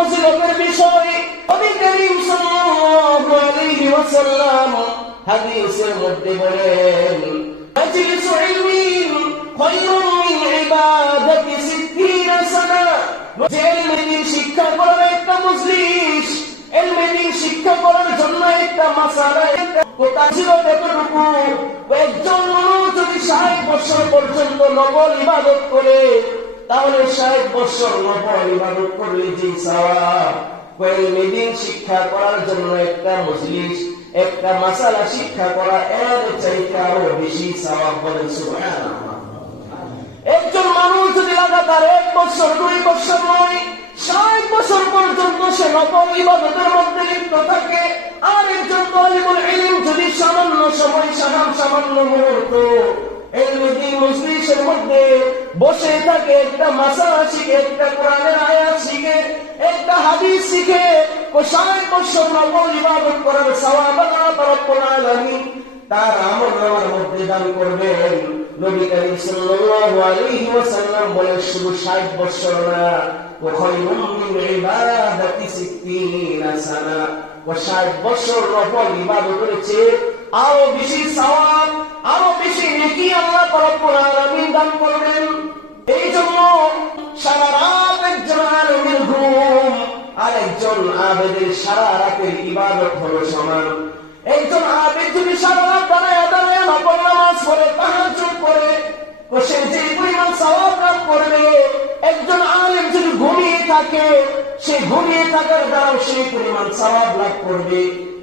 ফজিলতের বিষয় নবী করিম সাল্লাল্লাহু আলাইহি ওয়াসাল্লাম হাদিসের মধ্যে বলেন, মাজলিসু ইলমিন খায়রুম মিন ইবাদাতি 60 সানা। যে ইলমিন শিক্ষা করার একটা মজলিস, ইলমিন শিক্ষা করার জন্য একটা মাসালা, কথা ছিল এতটুকু, একজন মানুষ যদি 60 বছর পর্যন্ত নফল ইবাদত করে, তাহলে 60 বছর নফল ইবাদত করলে যে সওয়াব, ইলমিন শিক্ষা করার জন্য একটা মজলিস, একটা মাসালা শিক্ষা করা, এর চাইতে আরো বেশি সওয়াব। বলেন সুবহানাল্লাহ। একজন মানুষ যদি লাগাতার 1 বছর 2 বছর নয়, 60 বছর পর্যন্ত সে নফল ইবাদতের মধ্যে লিপ্ত থাকে, আর একজন তালিবুল ইলম যদি সামান্য সময়, সামান্য মুহূর্ত ইলমি মজলিসের মধ্যে বসে থাকে, একটা মাসালা শিখে, একটা কোরআনের আয়াত শিখে, একটা হাদিস শিখে, 60 বছর নফল ইবাদত করার সওয়াব আল্লাহ রাব্বুল আলামিন তার আমলনামার মধ্যে দান করবেন। নবী করিম সাল্লাল্লাহু আলাইহি ওয়াসাল্লাম বলেন, শুধু 60 বছর না, খায়রুম মিন ইবাদাতি 60 সানা, 60 বছর নফল ইবাদত করেছে আরো বেশি সওয়াব, আরো বেশি নেকি আল্লাহ রাব্বুল আলামিন দান করবেন। এই জন্য সারা রাত একজন আলেমের ঘুম আর একজন আবেদের সারা রাতের ইবাদত হলো সমান। একজন আবেদ যদি সারা রাত দাঁড়ায় দাঁড়ায় নফল নামাজ পড়ে, তাহাজ্জুদ পড়ে, সে যে পরিমাণ সওয়াব লাভ করবে, একজন আলেম যদি ঘুমিয়ে থাকে, সে ঘুমিয়ে থাকার দ্বারাও সেই পরিমাণ সওয়াব লাভ করবে।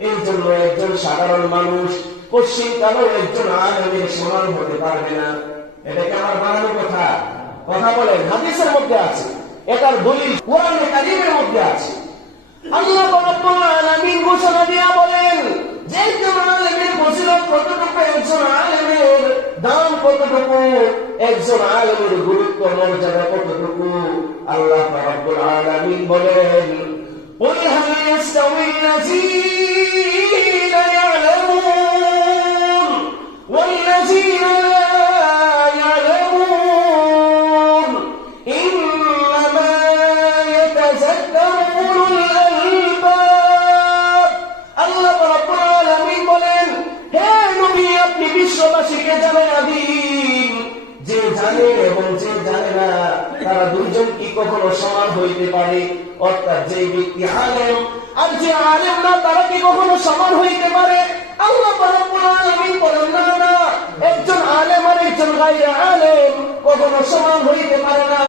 এই জন্য একজন সাধারণ মানুষ পশ্চিমকালেও একজন আলেমের সমান হতে পারবে না। এটাকে আমার বানানো কথা? কথা বলেন, হাদিসের মধ্যে আছে, এটার দলিল কোরআনে কারীমের মধ্যে আছে। আল্লাহ রাব্বুল আলামিন ঘোষণা দিয়া বলেন যে একজন আলেমের ফজিলত কতটুকু, একজন আলেমের দাম কতটুকু, একজন আলেমের গুরুত্ব মর্যাদা কতটুকু। আল্লাহ রাব্বুল আলামিন বলেন, কুল হাল ইয়াস্তাউিল্লাযীনা ইয়া'লামুন ওয়াল্লাযীনা লা ইয়া'লামুন ইন্নামা ইয়াতাযাক্কারু উলুল আলবাব। আল্লাহ রাব্বুল আলামিন বলেন, হে নবী, আপনি বিশ্ববাসীকে জানায়া দিন, যে জানে এবং যে জানে না তারা দুইজন কি কখনো সমান হইতে পারে? অর্থাৎ যে ব্যক্তি আলেম আর যে আলেম না, তারা কি কখনো সমান হইতে পারে? আল্লাহ রাব্বুল আলামিন বলেন, না, একজন আলেম আর একজন গায়রে আলেম কখনো সমান হইতে পারে না।